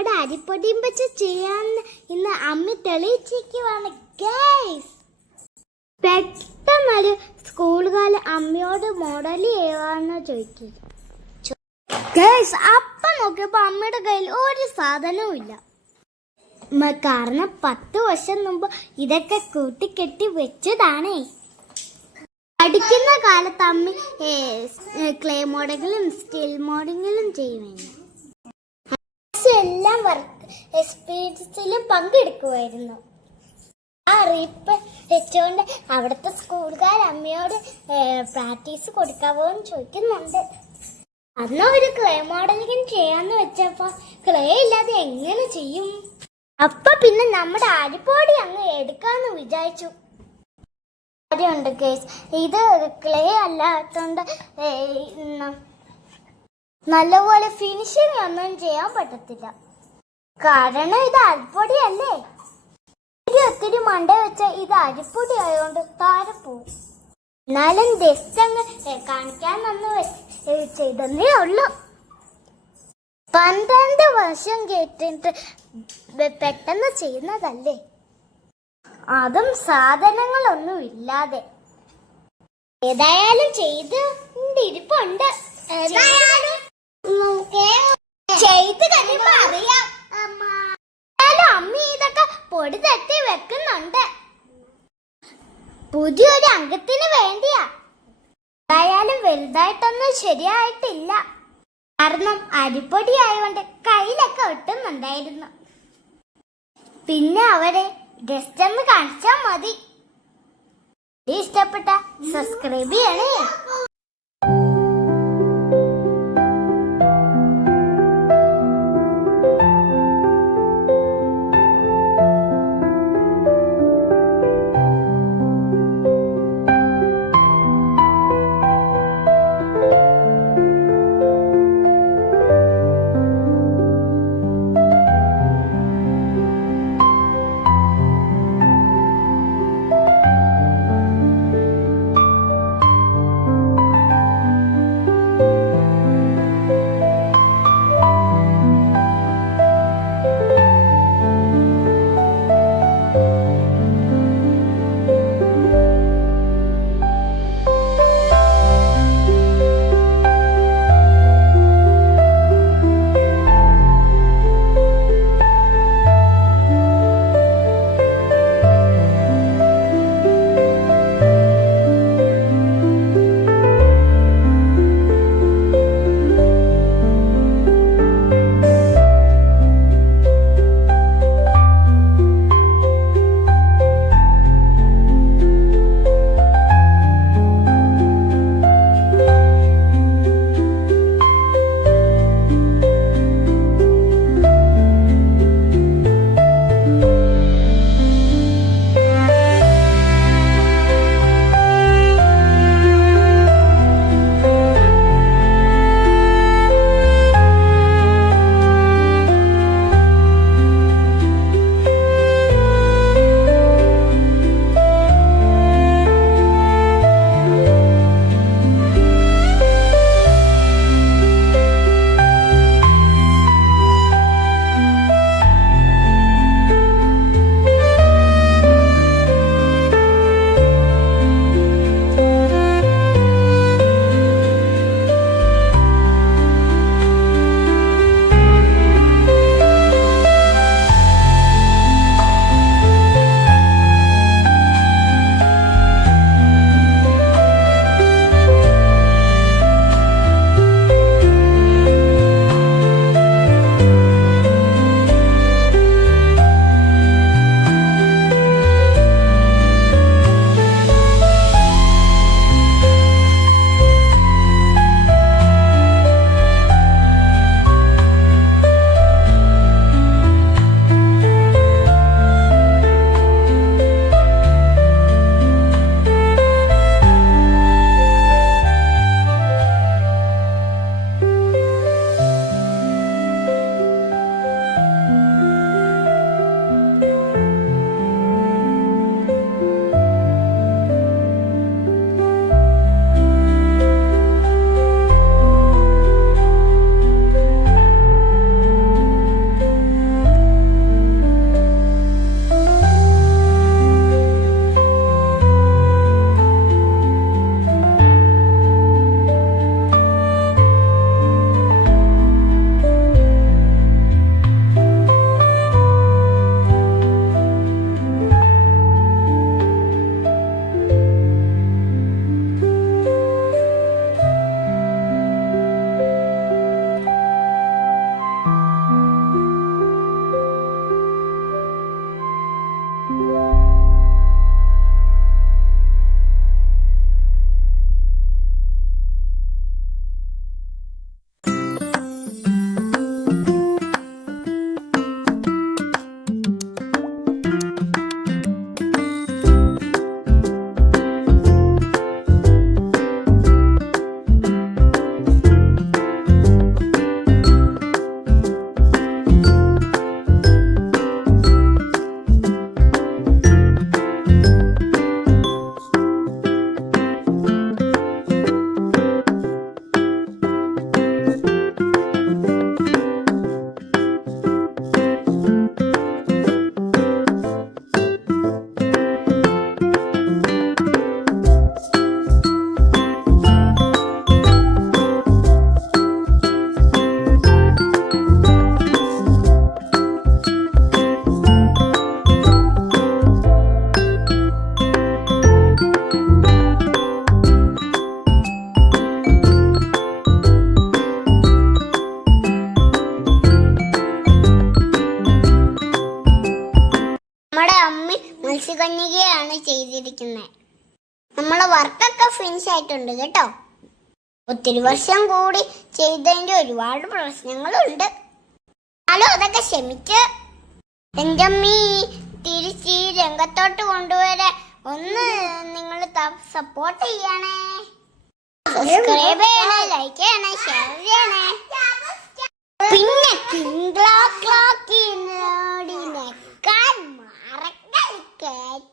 നമ്മുടെ അരിപ്പൊടിയും വെച്ച് ചെയ്യാന്ന് ഇന്ന് അമ്മ തെളിയിച്ചിരിക്കുവാണ്. ഗൈസ് പെട്ടെന്നൊരു സ്കൂളുകാല അമ്മയോട് മോഡൽ ചെയ്യുവാന്ന് ചോദിച്ചു. ഗൈസ് നോക്കിയപ്പോ അമ്മയുടെ കയ്യിൽ ഒരു സാധനവും ഇല്ല. കാരണം പത്ത് വർഷം മുമ്പ് ഇതൊക്കെ കൂട്ടിക്കെട്ടി വെച്ചതാണേ. പഠിക്കുന്ന കാലത്ത് അമ്മ ക്ലേ മോഡലും സ്റ്റീൽ മോഡലും ചെയ്യുമായിരുന്നു എല്ലാം വർക്ക് എക്സ്പീരിയൻസിലും പങ്കെടുക്കുമായിരുന്നു ആ അറിയിപ്പ് വെച്ചുകൊണ്ട് അവിടുത്തെ സ്കൂളുകാർ അമ്മയോട് പ്രാക്ടീസ് കൊടുക്കാവോ എന്ന് ചോദിക്കുന്നുണ്ട്. അന്ന് ഒരു ക്ലേ മോഡലിംഗ് ചെയ്യാന്ന് വെച്ചപ്പോ ക്ലേ ഇല്ലാതെ എങ്ങനെ ചെയ്യും? അപ്പൊ പിന്നെ നമ്മുടെ അരിപ്പൊടി അങ്ങ് എടുക്കാന്ന് വിചാരിച്ചു. കാര്യമുണ്ട് കേസ് ഇത് ക്ലേ അല്ലാത്തോണ്ട് നല്ലപോലെ ഫിനിഷിംഗ് ഒന്നും ചെയ്യാൻ പറ്റത്തില്ല. കാരണം ഇത് അരിപ്പൊടി അല്ലേ ഒത്തിരി മണ്ട വെച്ച ഇത് അരിപ്പൊടി ആയതുകൊണ്ട് താരെ പോവും എന്നാലും ജസ്റ്റ് അങ്ങ് നന്ന് ചെയ്തല്ലേ ഉള്ളൂ. പന്ത്രണ്ട് വർഷം കേട്ടിട്ട് പെട്ടെന്ന് ചെയ്യുന്നതല്ലേ? അതും സാധനങ്ങളൊന്നും ഇല്ലാതെ. ഏതായാലും ചെയ്ത് ഇരിപ്പുണ്ട് ഏതായാലും ചെയ്ത് കഴിയുമ്പോ അറിയാം. അമ്മ ഇതൊക്കെ പൊടി തട്ടി വെക്കുന്നുണ്ട്. പുതിയൊരു അംഗത്തിന് വേണ്ടിയാ. എന്തായാലും വലുതായിട്ടൊന്നും ശരിയായിട്ടില്ല. കാരണം അരിപ്പൊടി ആയതുകൊണ്ട് കയ്യിലൊക്കെ ഒട്ടുന്നുണ്ടായിരുന്നു. പിന്നെ അവരെ ജസ്റ്റ് ഒന്ന് കാണിച്ചാൽ മതി. ഇഷ്ടപ്പെട്ട സബ്സ്ക്രൈബ് ചെയ്യണേ. വർക്കൊക്കെ ഫിനിഷ് ആയിട്ടുണ്ട് കേട്ടോ. ഒത്തിരി വർഷം കൂടി ചെയ്തതിന്റെ ഒരുപാട് പ്രശ്നങ്ങളുണ്ട്. ഹലോ അതൊക്കെ ക്ഷമിച്ച് എന്റെ അമ്മീ തിരിച്ച് ഈ രംഗത്തോട്ട് കൊണ്ടുവരാ ഒന്ന് നിങ്ങൾ സപ്പോർട്ട് ചെയ്യണേ. സബ്സ്ക്രൈബ് ചെയ്യണേ ലൈക്ക് ചെയ്യണേ ഷെയർ ചെയ്യണേ. പിന്നെ കിങ്ക്ലാ ക്ലാക്കി മറക്കരുത്